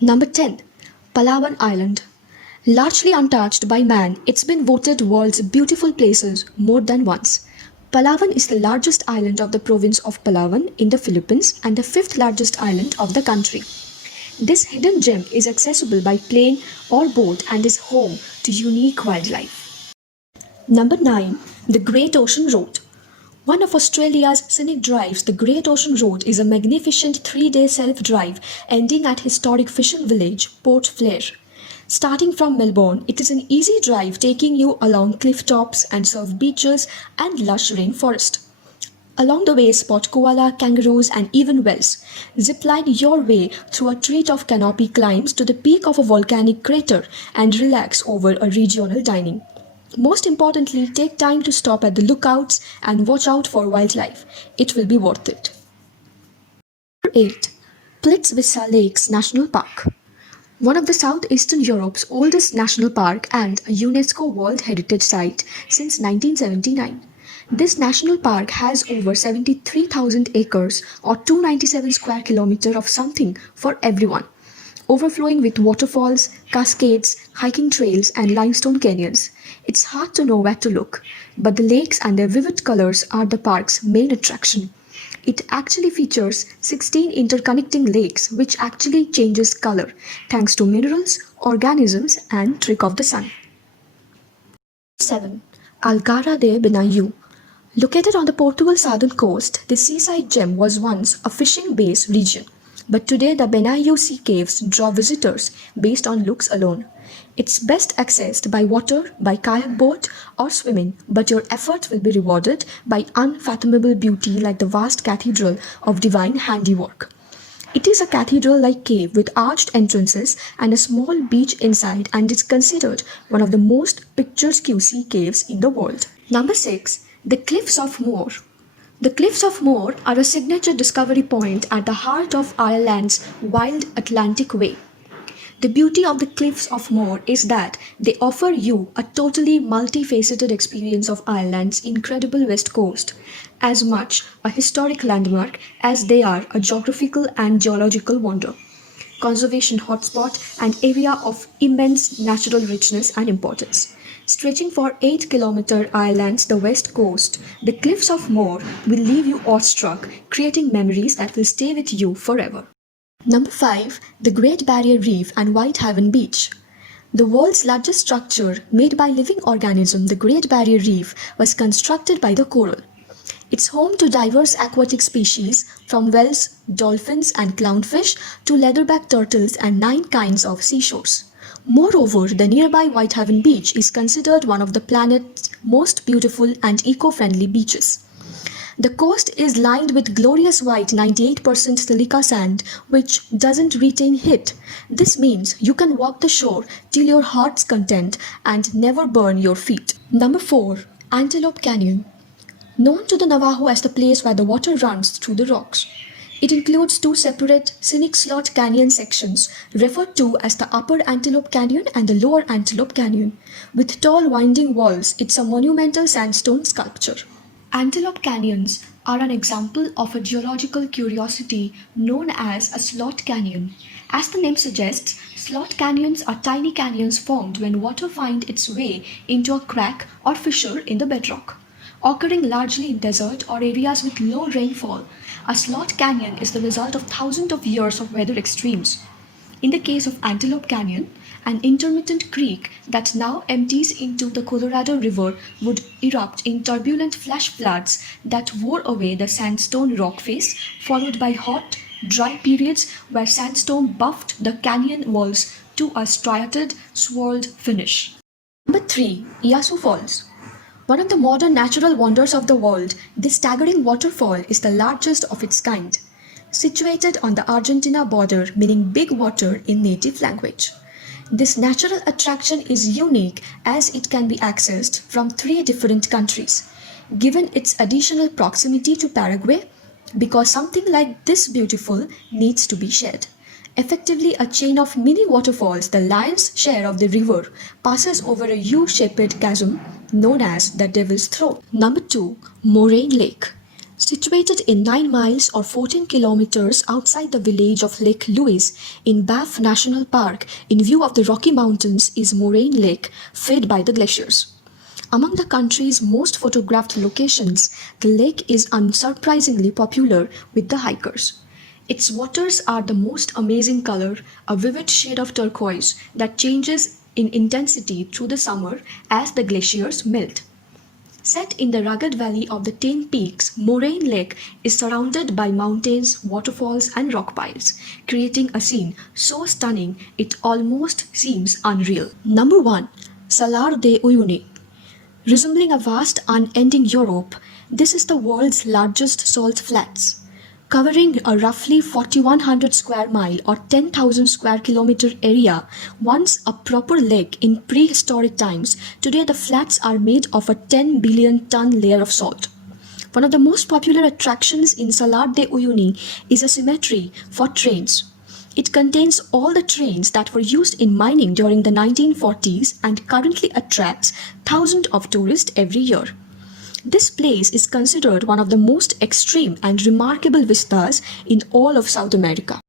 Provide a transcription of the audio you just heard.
Number 10. Palawan Island. Largely untouched by man, it's been voted world's beautiful places more than once. Palawan is the largest island of the province of Palawan in the Philippines and the fifth largest island of the country. This hidden gem is accessible by plane or boat and is home to unique wildlife. Number 9. The Great Ocean Road. One of Australia's scenic drives, the Great Ocean Road is a magnificent 3-day self-drive ending at historic fishing village, Port Blair. Starting from Melbourne, it is an easy drive taking you along cliff tops and surf beaches and lush rainforest. Along the way, spot koala, kangaroos, and even whales. Zipline your way through a treat of canopy climbs to the peak of a volcanic crater and relax over a regional dining. Most importantly, take time to stop at the lookouts and watch out for wildlife. It will be worth it. 8. Plitvice Lakes National Park. One of the southeastern Europe's oldest national park and a UNESCO World Heritage Site since 1979. This national park has over 73,000 acres or 297 square kilometers of something for everyone, overflowing with waterfalls, cascades, hiking trails, and limestone canyons. It's hard to know where to look, but the lakes and their vivid colors are the park's main attraction. It actually features 16 interconnecting lakes which actually changes color thanks to minerals, organisms, and trick of the sun. 7. Algarra de Benayu. Located on the Portugal southern coast, this seaside gem was once a fishing-based region. But today the Benayu Sea Caves draw visitors based on looks alone. It's best accessed by water, by kayak boat or swimming, but your effort will be rewarded by unfathomable beauty like the vast cathedral of divine handiwork. It is a cathedral-like cave with arched entrances and a small beach inside and is considered one of the most picturesque sea caves in the world. Number 6. The Cliffs of Moher. The Cliffs of Moher are a signature discovery point at the heart of Ireland's wild Atlantic Way. The beauty of the Cliffs of Moher is that they offer you a totally multifaceted experience of Ireland's incredible west coast, as much a historic landmark as they are a geographical and geological wonder, conservation hotspot, and area of immense natural richness and importance. Stretching for 8-kilometer Ireland's the west coast, the Cliffs of Moher will leave you awestruck, creating memories that will stay with you forever. Number 5. The Great Barrier Reef and Whitehaven Beach. The world's largest structure made by living organism, the Great Barrier Reef, was constructed by the coral. It's home to diverse aquatic species from whales, dolphins, and clownfish to leatherback turtles and 9 kinds of seashores. Moreover, the nearby Whitehaven Beach is considered one of the planet's most beautiful and eco-friendly beaches. The coast is lined with glorious white 98% silica sand, which doesn't retain heat. This means you can walk the shore till your heart's content and never burn your feet. Number 4. Antelope Canyon. Known to the Navajo as the place where the water runs through the rocks. It includes 2 separate scenic slot canyon sections, referred to as the Upper Antelope Canyon and the Lower Antelope Canyon. With tall winding walls, it's a monumental sandstone sculpture. Antelope canyons are an example of a geological curiosity known as a slot canyon. As the name suggests, slot canyons are tiny canyons formed when water finds its way into a crack or fissure in the bedrock. Occurring largely in desert or areas with low rainfall, a slot canyon is the result of thousands of years of weather extremes. In the case of Antelope Canyon, an intermittent creek that now empties into the Colorado River would erupt in turbulent flash floods that wore away the sandstone rock face, followed by hot, dry periods where sandstone buffed the canyon walls to a striated, swirled finish. Number 3. Iasu Falls. One of the modern natural wonders of the world, this staggering waterfall is the largest of its kind. Situated on the Argentina border, meaning big water in native language. This natural attraction is unique as it can be accessed from 3 different countries, given its additional proximity to Paraguay, because something like this beautiful needs to be shared. Effectively a chain of mini waterfalls, the lion's share of the river passes over a U-shaped chasm known as the Devil's Throat. Number 2. Moraine Lake. Situated in 9 miles or 14 kilometers outside the village of Lake Louise in Banff National Park, in view of the Rocky Mountains, is Moraine Lake, fed by the glaciers. Among the country's most photographed locations, the lake is unsurprisingly popular with the hikers. Its waters are the most amazing color, a vivid shade of turquoise that changes in intensity through the summer as the glaciers melt. Set in the rugged valley of the Ten Peaks, Moraine Lake is surrounded by mountains, waterfalls, and rock piles, creating a scene so stunning it almost seems unreal. Number 1. Salar de Uyuni. Resembling a vast, unending Europe, this is the world's largest salt flats. Covering a roughly 4,100 square mile or 10,000 square kilometer area, once a proper lake in prehistoric times, today the flats are made of a 10 billion ton layer of salt. One of the most popular attractions in Salar de Uyuni is a cemetery for trains. It contains all the trains that were used in mining during the 1940s and currently attracts thousands of tourists every year. This place is considered one of the most extreme and remarkable vistas in all of South America.